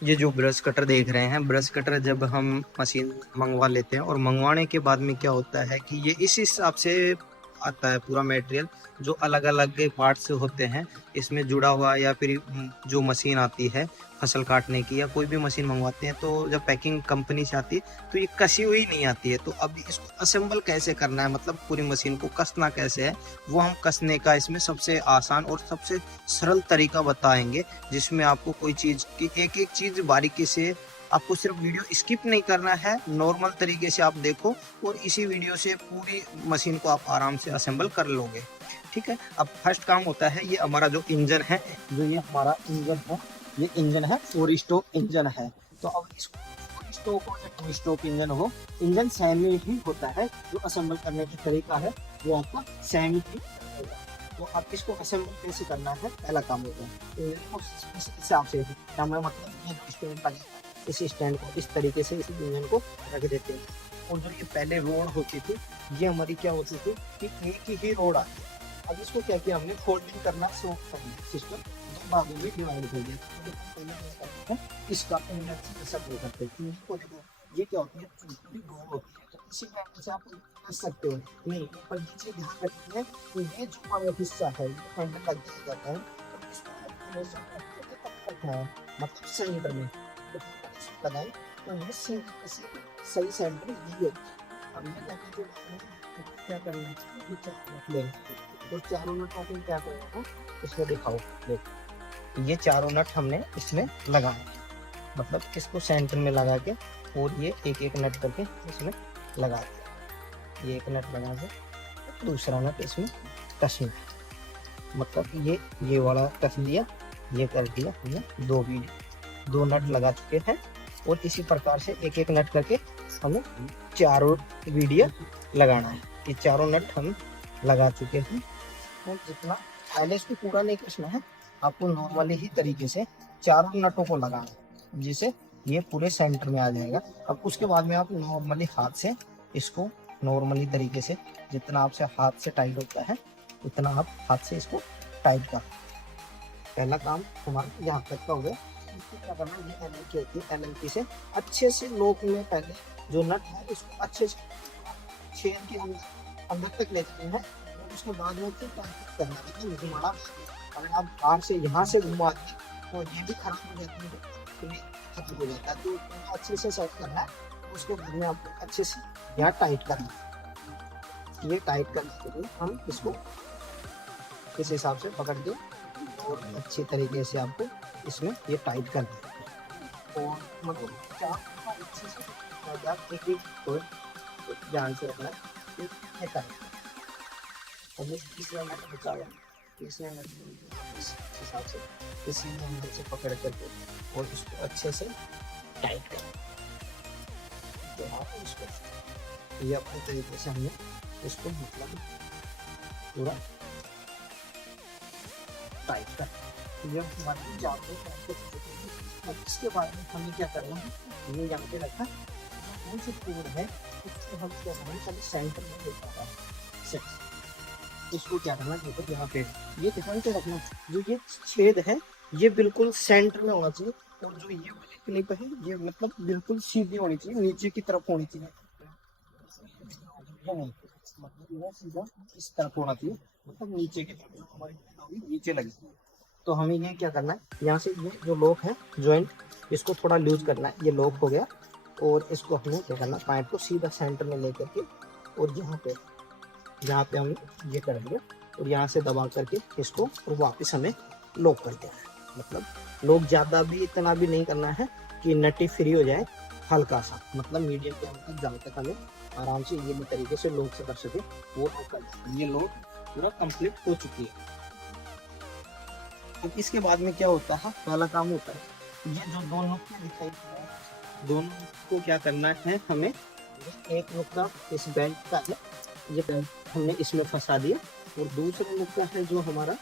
ये जो brush cutter देख रहे हैं, ब्रश कटर जब हम मशीन मंगवा लेते हैं और मंगवाने के बाद में क्या होता है कि ये इस हिसाब से आता है पूरा मटेरियल, जो अलग अलग पार्ट्स होते हैं इसमें जुड़ा हुआ, या फिर जो मशीन आती है फसल काटने की या कोई भी मशीन मंगवाते हैं तो जब पैकिंग कंपनी से आती है तो ये कसी हुई नहीं आती है। तो अब इसको असेंबल कैसे करना है, मतलब पूरी मशीन को कसना कैसे है, वो हम कसने का इसमें सबसे आसान और सबसे सरल तरीका बताएंगे, जिसमें आपको कोई चीज की एक एक चीज बारीकी से, आपको सिर्फ वीडियो स्किप नहीं करना है, नॉर्मल तरीके से आप देखो और इसी वीडियो से पूरी मशीन को आप आराम से असेंबल कर लोगे। ठीक है, अब फर्स्ट काम होता है, ये हमारा जो इंजन है, जो ये हमारा इंजन है, ये इंजन है 4 स्ट्रोक इंजन है। तो अब इसको 4 स्ट्रोक हो या 2 स्ट्रोक इंजन हो, इंजन सेम ही होता है, जो असेंबल करने का तरीका है वो आपका सेम ही रहेगा। तो अब इसको असेंबल कैसे करना है, पहला काम होता है इस हिसाब से, मतलब ये स्टैंड लगेगा, इस स्टैंड को इस तरीके से इस इंजन को रख देते हैं। और जो ये पहले रोड होती थी, ये हमारी क्या होती थी कि एक ही रोड आती है। अब इसको क्या किया हमने, फोल्डिंग करना शुरू कर दिया, सिस्टम दो भागों में डिवाइड कर दिया। तो पहले क्या करते हैं, इसका इंजन से सब करते हैं। इनको देखो, ये क्या होती है, पूरी गोल होती है, तो इसी कारण से आप कर सकते हो। नहीं, पर ये चीज ध्यान रखनी है कि ये जो हमारा हिस्सा है, ये हैंडल लग जाता है, तो इसको हमेशा तब तक है, मतलब सेंटर में लगाए, तो ये सही सेंटर यही होता है। अब ये क्या करना है, तो चारों नटों को क्या करना है, इसमें दिखाओ, देखो ये चारों नट हमने इसमें लगाए, मतलब इसको सेंटर में लगा के, और ये एक एक नट करके इसमें लगा दिया, ये एक नट लगा के दूसरा नट इसमें कसना, मतलब ये वाला कस दिया, ये कर दिया हमने, दो नट लगा चुके हैं। और इसी प्रकार से एक एक नट करके हमें चारों वीडियो लगाना है। ये चारों नट हम लगा चुके हैं, और जितना पहले इसको पूरा नहीं कसना है, आपको नॉर्मली ही तरीके से चारों नटों को लगाना है, जिससे ये पूरे सेंटर में आ जाएगा। अब उसके बाद में आप नॉर्मली हाथ से इसको, नॉर्मली तरीके से जितना आपसे हाथ से टाइट होता है उतना आप हाथ से इसको टाइट कर। पहला काम हमारा यहाँ तक का हो गया। इसको क्या करना है, ये एलएनकी होती है, एलएनकी से अच्छे से नोक में पहले जो नट है इसको अच्छे से छेद के अंदर तक लेते हैं, और उसके बाद में फिर टाइट करना है, लेकिन घुमाना। अगर आप बाहर से यहाँ से घुमा दें तो ये भी खराब हो जाती है, तो ये खत्म हो जाता है। तो अच्छे से सेट करना है, उसके बाद में आपको अच्छे से यहाँ टाइट करना है। ये टाइट करने के लिए हम इसको इस हिसाब से पकड़ के और अच्छी तरीके से आपको इसमें ये टाइट करना है। और मतलब अच्छे से एक तो ध्यान से रखना है, ये टाइट। और तीसरा नट बचा हुआ, तीसरे नट इस हिसाब से इसी अंदर से पकड़ करके और इसको अच्छे से टाइट करना। तो आप इसको ये अपने तरीके से हमने इसको मतलब पूरा टाइट कर, ये हमारी चारों अब इसके बाद में हमें क्या करना है, ये यहाँ पे रखा, कौन सी कोड है उसको हम क्या करना है, पहले सेंटर में लेकर सेट, इसको क्या करना है, देखो यहाँ पे ये ध्यान से रखना, जो ये छेद है ये बिल्कुल सेंटर में होना चाहिए, और जो ये वाली क्लिप है ये मतलब बिल्कुल सीधी होनी चाहिए, नीचे की तरफ होनी चाहिए, मतलब ये सीधा इस तरफ होना चाहिए, मतलब नीचे की तरफ हमारी नीचे लगी। तो हमें ये क्या करना है, यहाँ से ये जो लॉक है जॉइंट, इसको थोड़ा लूज करना है, ये लॉक हो गया। और इसको हमें क्या करना है, पाइप को सीधा सेंटर में लेकर के, और यहाँ पे हमने ये कर दिया, और यहाँ से दबा करके इसको और वापस हमें लॉक कर देना है। मतलब लॉक ज़्यादा भी इतना भी नहीं करना है कि नटी फ्री हो जाए, हल्का सा, मतलब मीडियम के अंदर जहाँ तक हमें आराम से ये तरीके से लॉक से कर सके वो कर। ये लॉक पूरा कंप्लीट हो चुकी है। तो इसके बाद में क्या होता है, पहला काम होता है, ये जो दो नुक्ते दिखाई दे रहे हैं, दोनों को क्या करना है हमें, एक नुक्ता इस बेल्ट का है, ये बेल्ट हमने इसमें फंसा दिया, और दूसरा नुक्ता है जो हमारा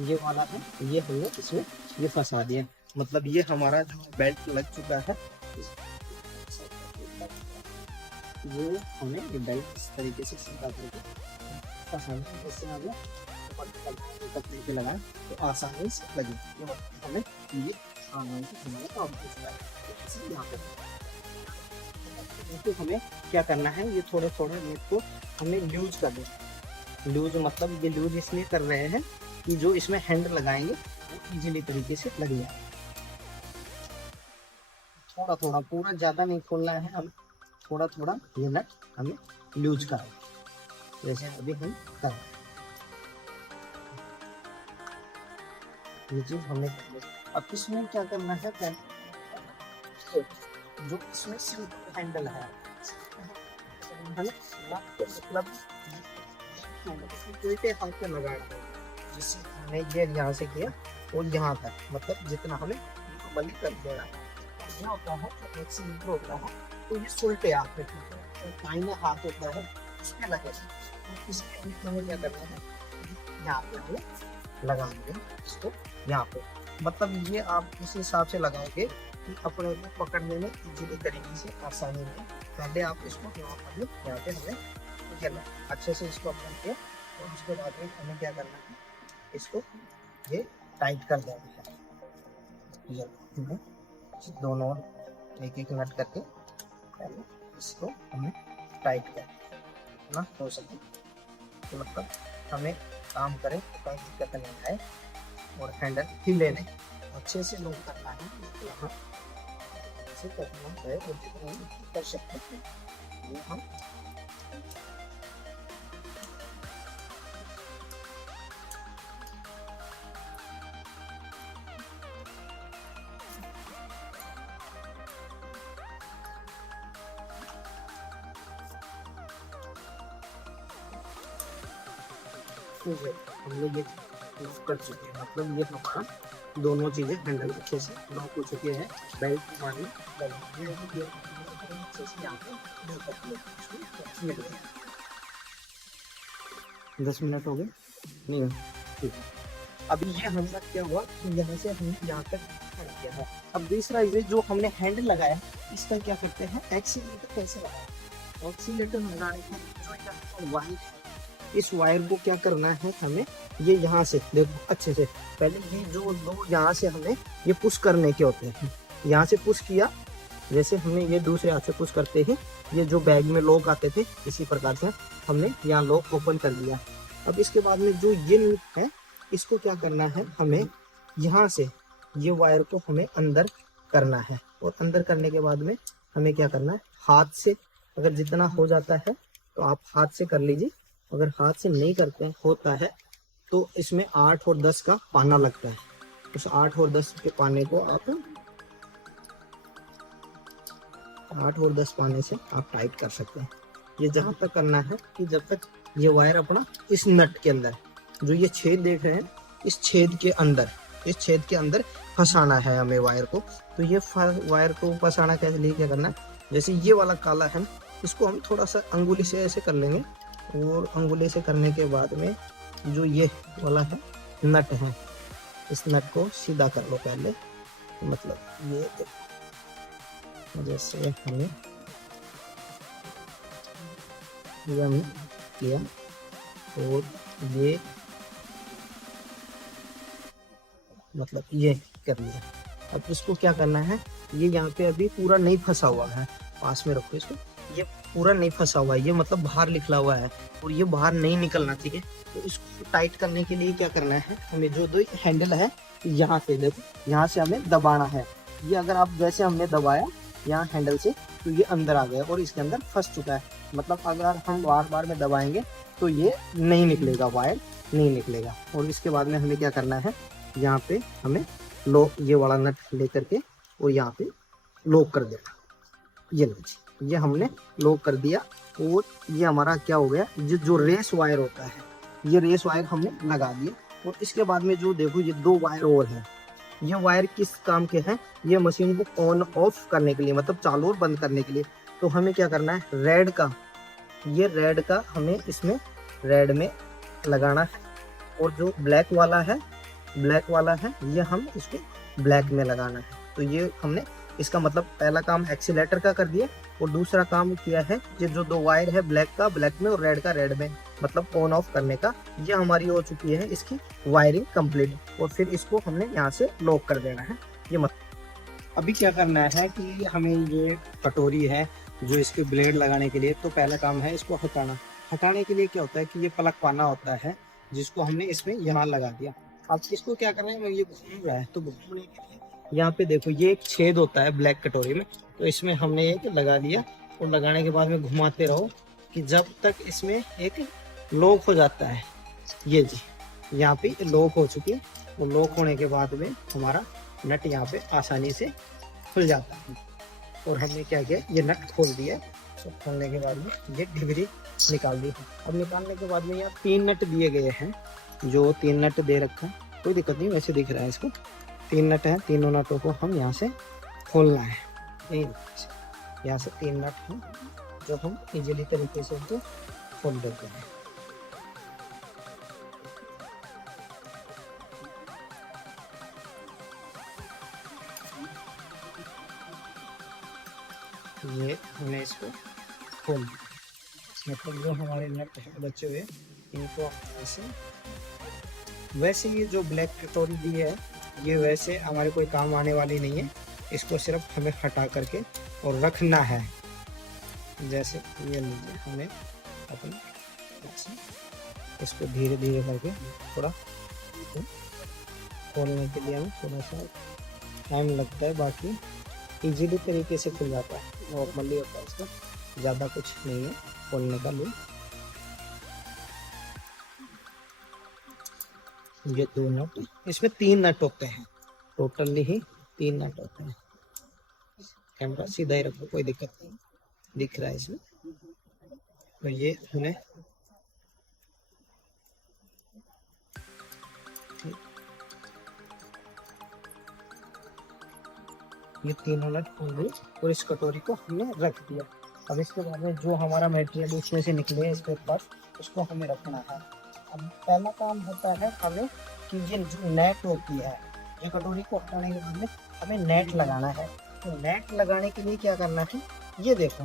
ये वाला है, ये हमने इसमें ये फंसा दिया। मतलब ये हमारा जो बेल्ट लग चुका है, ये हमें ये बेल्ट इस तरीके से सीधा करके फंसाना, जिससे हमें लगाए तो आसानी से लगे। ये हमें ये आराम से हमारा काम होता है। इसी यहाँ पे तो हमें क्या करना है, ये थोड़ा थोड़ा नेट को हमें लूज कर देना। लूज मतलब ये लूज इसलिए कर रहे हैं कि जो इसमें हैंड लगाएंगे वो इजीली तरीके से लग जाए। थोड़ा थोड़ा, पूरा ज़्यादा नहीं खोलना है, हम थोड़ा थोड़ा ये नट हमें लूज करें, जैसे अभी हम कर रहे हैं। ये चीज़ हमें करनी है। अब इसमें क्या करना है, जो इसमें सिल्क हैंडल है मतलब उल्टे हाथ पे लगाना है, जिससे हमने ये यहाँ से किया और यहाँ तक, मतलब जितना हमें बंद कर देना है। क्या होता है, एक सिलेंडर होता है तो ये उल्टे हाथ पे दाहिना हाथ होता है उसमें लगेगा। तो इसमें हमें क्या करना है, यहाँ पे हमें लगाएंगे इसको यहाँ पे, मतलब ये आप उस हिसाब से लगाओगे कि अपने को पकड़ने में इजीली तरीके से आसानी में। पहले आप इसको यहाँ पे हमें करना अच्छे से इसको अप्लाई किया और उसके बाद में हमें क्या करना है, इसको ये टाइट कर देना है। दोनों एक एक नट करके पहले इसको हमें टाइट कर ना हो सके, तो मतलब हमें काम करें तो कोई दिक्कत नहीं आए और हैंडल हिले नहीं, अच्छे से लॉक करना है। यहाँ ऐसे करना है और जितना कर सकते हैं ये हम हम लोग ये लॉक कर चुके हैं, मतलब ये हमारा दोनों चीजें हैंडल अच्छे से लॉक हो चुके हैं। बेल्ट मारने अच्छे से यहाँ पे 10 मिनट हो गए नहीं, ठीक है। अभी ये हमारा क्या हुआ कि यहाँ से हमने यहाँ तक किया है। अब दूसरा ये जो हमने हैंड लगाया इसका क्या करते हैं, एक्सीलेटर कैसे लगाया। एक्सीलेटर लगाने का जो यहाँ वायर है, इस वायर को क्या करना है हमें, ये यहाँ से देखो अच्छे से, पहले ये जो दो यहाँ से हमें ये पुश करने के होते हैं, यहाँ से पुश किया, जैसे हमने ये दूसरे हाथ से पुश करते हैं, ये जो बैग में लॉक आते थे इसी प्रकार से हमने यहाँ लॉक ओपन कर दिया। अब इसके बाद में जो ये है इसको क्या करना है, हमें यहाँ से ये वायर को हमें अंदर करना है और अंदर करने के बाद में हमें क्या करना है, हाथ से अगर जितना हो जाता है तो आप हाथ से कर लीजिए, अगर हाथ से नहीं करते होता है तो इसमें 8 और 10 का पाना लगता है, उस 8 और 10 के पाने को आप 8 और 10 पाने से आप टाइट कर सकते हैं। ये जहाँ तक करना है कि जब तक ये वायर अपना इस नट के अंदर, जो ये छेद देख रहे हैं, इस छेद के अंदर फंसाना है हमें वायर को। तो ये वायर को फंसाना कैसे लिए क्या करना है, जैसे ये वाला काला है इसको हम थोड़ा सा अंगुली से ऐसे कर लेंगे और अंगुली से करने के बाद में जो ये वाला है नट है, इस नट को सीधा कर लो पहले, मतलब ये जैसे हमें किया और ये मतलब ये कर लिया। अब इसको क्या करना है, ये यहाँ पे अभी पूरा नहीं फंसा हुआ है, पास में रखो इसको, ये पूरा नहीं फंसा हुआ है, ये मतलब बाहर निकला हुआ है और ये बाहर नहीं निकलना चाहिए। तो इसको टाइट करने के लिए क्या करना है, हमें जो दो हैंडल है यहाँ से देखो, यहाँ से हमें दबाना है। ये अगर आप जैसे हमने दबाया यहाँ हैंडल से तो ये अंदर आ गया और इसके अंदर फंस चुका है, मतलब अगर हम बार बार में दबाएंगे तो ये नहीं निकलेगा, वायर नहीं निकलेगा। और इसके बाद में हमें क्या करना है, यहाँ पे हमें लॉक ये वाला नट लेकर के और यहाँ पे लॉक कर देना। ये लीजिए, ये हमने लॉक कर दिया और ये हमारा क्या हो गया, जो रेस वायर होता है ये रेस वायर हमने लगा दिया। और इसके बाद में जो देखो ये दो वायर और हैं, ये वायर किस काम के हैं, ये मशीन को ऑन ऑफ करने के लिए, मतलब चालू और बंद करने के लिए। तो हमें क्या करना है, रेड का, ये रेड का हमें इसमें रेड में लगाना है और जो ब्लैक वाला है ये हम इसको ब्लैक में लगाना है। तो ये हमने इसका मतलब पहला काम एक्सीलेटर का कर दिया और दूसरा काम किया है ये जो दो वायर है ब्लैक का ब्लैक में और रेड का रेड में, मतलब ऑन ऑफ करने का। ये हमारी हो चुकी है इसकी वायरिंग कंप्लीट और फिर इसको हमने यहाँ से लॉक कर देना है। ये मतलब अभी क्या करना है कि हमें ये कटोरी है जो इसके ब्लेड लगाने के लिए, तो पहला काम है इसको हटाना। हटाने के लिए क्या होता है कि ये प्लग पाना होता है जिसको हमने इसमें यहाँ लगा दिया। अब इसको क्या करना है, ये घूम रहा है तो घूमने के लिए यहाँ पे देखो ये एक छेद होता है ब्लैक कटोरी में, तो इसमें हमने एक लगा दिया। और लगाने के बाद में घुमाते रहो कि जब तक इसमें एक लॉक हो जाता है। ये जी यहाँ पे लॉक हो चुकी है। और लॉक होने के बाद में हमारा नट यहाँ पे आसानी से खुल जाता है। और हमने क्या किया, ये नट खोल दिया। तो खोलने के बाद में ये डिबरी निकाल दी। अब निकालने के बाद में यहाँ 3 नट दिए गए हैं, जो 3 नट दे रखा है, कोई दिक्कत नहीं, वैसे दिख रहा है इसको। 3 नट है, तीनों नटों को हम यहाँ से खोलना है। यहाँ से 3 नट हैं जो हम इजीली तरीके से उनको खोल देते हैं। ये हमने इसको खोल दिया, मतलब जो हमारे नट बचे हुए इनको ऐसे। वैसे ये जो ब्लैक कटोरी दी है ये वैसे हमारे कोई काम आने वाली नहीं है, इसको सिर्फ हमें हटा करके और रखना है। जैसे ये लीजिए, हमें अपने इसको धीरे धीरे करके थोड़ा खोलने के लिए हमें थोड़ा सा टाइम लगता है, बाकी इजीली तरीके से खुल जाता है। नॉर्मली होता है, इसका ज़्यादा कुछ नहीं है खोलने का लिए। ये 2 नट, इसमें 3 नट होते हैं, टोटली ही 3 नट होते हैं। कैमरा सीधा ही रखो, कोई दिक्कत नहीं, दिख रहा है इसमें। तो ये हमने ये तीनों नट खोल दिए और इस कटोरी को हमने रख दिया। अब इसके बाद में जो हमारा मटेरियल इसमें से निकले इसके पास, उसको हमें रखना है। अब पहला काम होता है हमें कि ये जो नेट होती है, ये कटोरी को हटाने के बाद में हमें नेट लगाना है। तो नेट लगाने के लिए क्या करना है, ये देखो,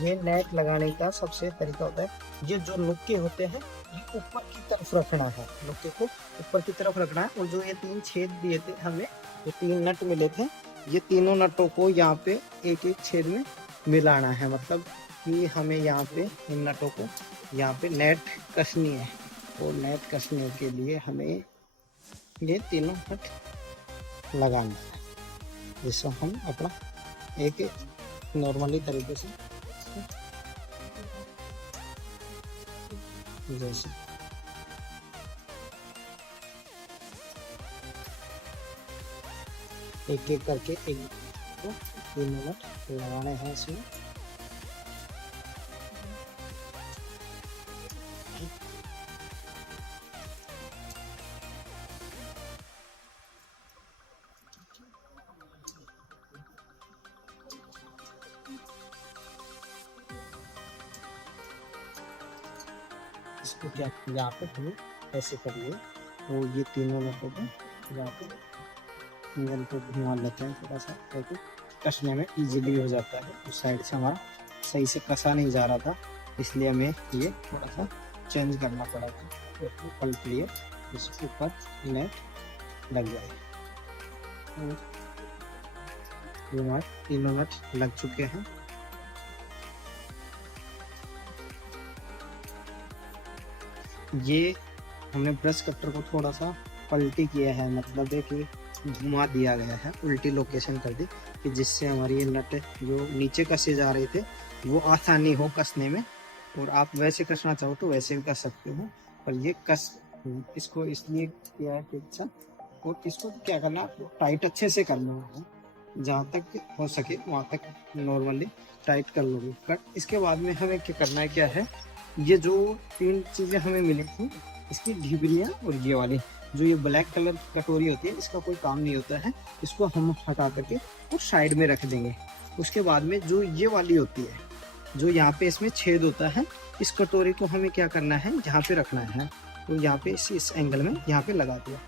ये नेट लगाने का सबसे तरीका होता है, ये जो नुक्के होते हैं ये ऊपर की तरफ रखना है, नुक्के को ऊपर की तरफ रखना है। और जो ये 3 छेद दिए थे हमें, ये 3 नट मिले थे, ये तीनों नटों को यहाँ पे एक एक छेद में मिलाना है। मतलब कि हमें यहाँ पे इन नटों को यहाँ पे नेट कसनी है। और नेट कसने के लिए हमें ये तीनों नट लगाना है, जिससे हम अपना एक नॉर्मली तरीके से जैसे एक एक करके एक को 3 मिनट लगाने हैं इसमें। इसको क्या यहाँ पे हमें ऐसे करिए, वो ये तीनों नटों को यहाँ पे इंजन को घुमा लेते हैं थोड़ा सा, ताकि कसने में इजीली हो जाता है। उस साइड से हमारा सही से कसा नहीं जा रहा था, इसलिए हमें ये थोड़ा सा चेंज करना पड़ा था। तो पलट लिए, इसके ऊपर नेट लग जाए। ये हमारे तीनों नट लग चुके हैं। ये हमने ब्रश कटर को थोड़ा सा पलटी किया है, मतलब है कि घुमा दिया गया है, उल्टी लोकेशन कर दी, कि जिससे हमारी ये नट जो नीचे कसे जा रहे थे वो आसानी हो कसने में। और आप वैसे कसना चाहो तो वैसे भी कस सकते हो, पर ये कस इसको इसलिए किया है कि अच्छा। और इसको क्या करना, टाइट अच्छे से करना है, जहाँ तक हो सके वहाँ तक नॉर्मली टाइट कर लोगे कट। इसके बाद में हमें क्या करना है, क्या है, ये जो 3 चीज़ें हमें मिली थी, इसकी ढिबरियाँ और ये वाली जो ये ब्लैक कलर कटोरी होती है, इसका कोई काम नहीं होता है, इसको हम हटा करके और साइड में रख देंगे। उसके बाद में जो ये वाली होती है, जो यहाँ पे इसमें छेद होता है, इस कटोरी को हमें क्या करना है, यहाँ पे रखना है। तो यहाँ पे इस एंगल में यहाँ पे लगा दिया।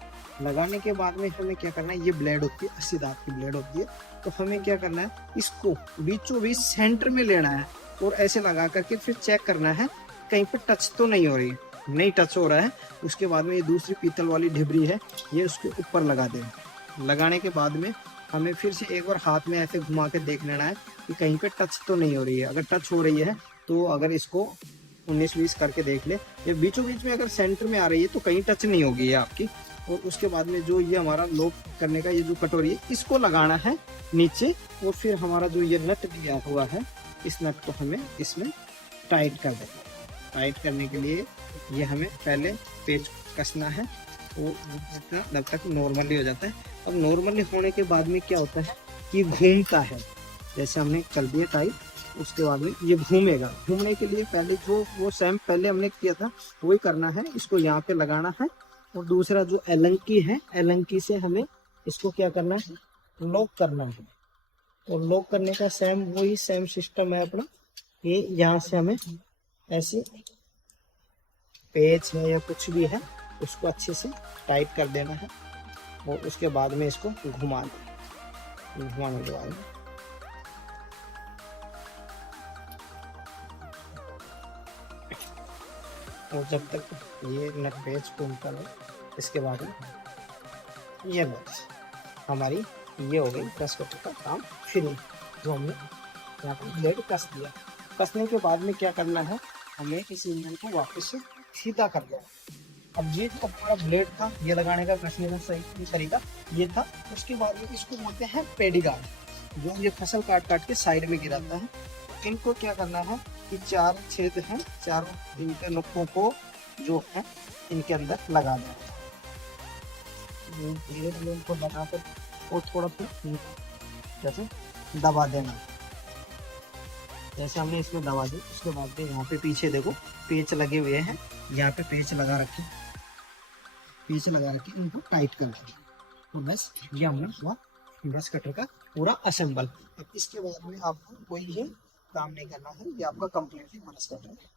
लगाने के बाद में हमें क्या करना है, ये ब्लेड होती है, 80 दांत की ब्लेड होती है, तो हमें क्या करना है, इसको बीचों बीच सेंटर में लेना है और ऐसे लगा करके फिर चेक करना है कहीं पे टच तो नहीं हो रही है। नहीं टच हो रहा है, उसके बाद में ये दूसरी पीतल वाली ढिबरी है, ये उसके ऊपर लगा दें। लगाने के बाद में हमें फिर से एक बार हाथ में ऐसे घुमा के देख लेना है कि कहीं पे टच तो नहीं हो रही है। अगर टच हो रही है तो अगर इसको 19-20 करके देख ले, ये बीचों बीच में अगर सेंटर में आ रही है तो कहीं टच नहीं होगी ये आपकी। और उसके बाद में जो ये हमारा लॉक करने का ये जो कटोरी है इसको लगाना है नीचे, और फिर हमारा जो ये नट दिया हुआ है इस नट को हमें इसमें टाइट कर देना। टाइट करने के लिए ये हमें पहले पेच कसना है, वो जितना जब तक नॉर्मली हो जाता है। अब नॉर्मली होने के बाद में क्या होता है कि घूमता है, जैसे हमने कर दिया टाइट, उसके बाद में ये घूमेगा। घूमने के लिए पहले जो वो सेम पहले हमने किया था वही करना है, इसको यहाँ पे लगाना है। और दूसरा जो एलंकी है, एलंकी से हमें इसको क्या करना है, लॉक करना है। और लॉक करने का सेम वही सेम सिस्टम है अपना, ये यहाँ से हमें ऐसे पेच है या कुछ भी है उसको अच्छे से टाइट कर देना है। और उसके बाद में इसको घुमाने के बाद में और जब तक ये नट पेच घूमता है, इसके बाद में ये बस हमारी ये हो गई 10 कटर का काम फिनिश। जो हमने यहाँ पर ब्लेड कस दिया, कसने के बाद में क्या करना है, हमें इस इंजन को वापस से सीधा कर देना। अब ये जो पूरा ब्लेड था ये लगाने का कसने का सही तरीका ये था। उसके बाद में इसको बोलते हैं पेडी गार्ड, जो ये फसल काट काट के साइड में गिराता है। तो इनको क्या करना है कि 4 छेद हैं, चारों इनके नुक्कों को जो है इनके अंदर लगा देना। धीरे धीरे इनको लगाकर और थोड़ा सा जैसे दबा देना, जैसे हमने इसमें दबा दी। उसके बाद में यहाँ पे पीछे देखो पेच लगे हुए हैं, यहाँ पे पेच लगा रखे, पेच लगा रखे, इनको टाइट कर देंगे। तो बस ये हमने हुआ ब्रश कटर का पूरा असेंबल। अब इसके बाद में आपको कोई ही काम नहीं करना है, ये आपका कंप्लीटली ब्रश कटर है।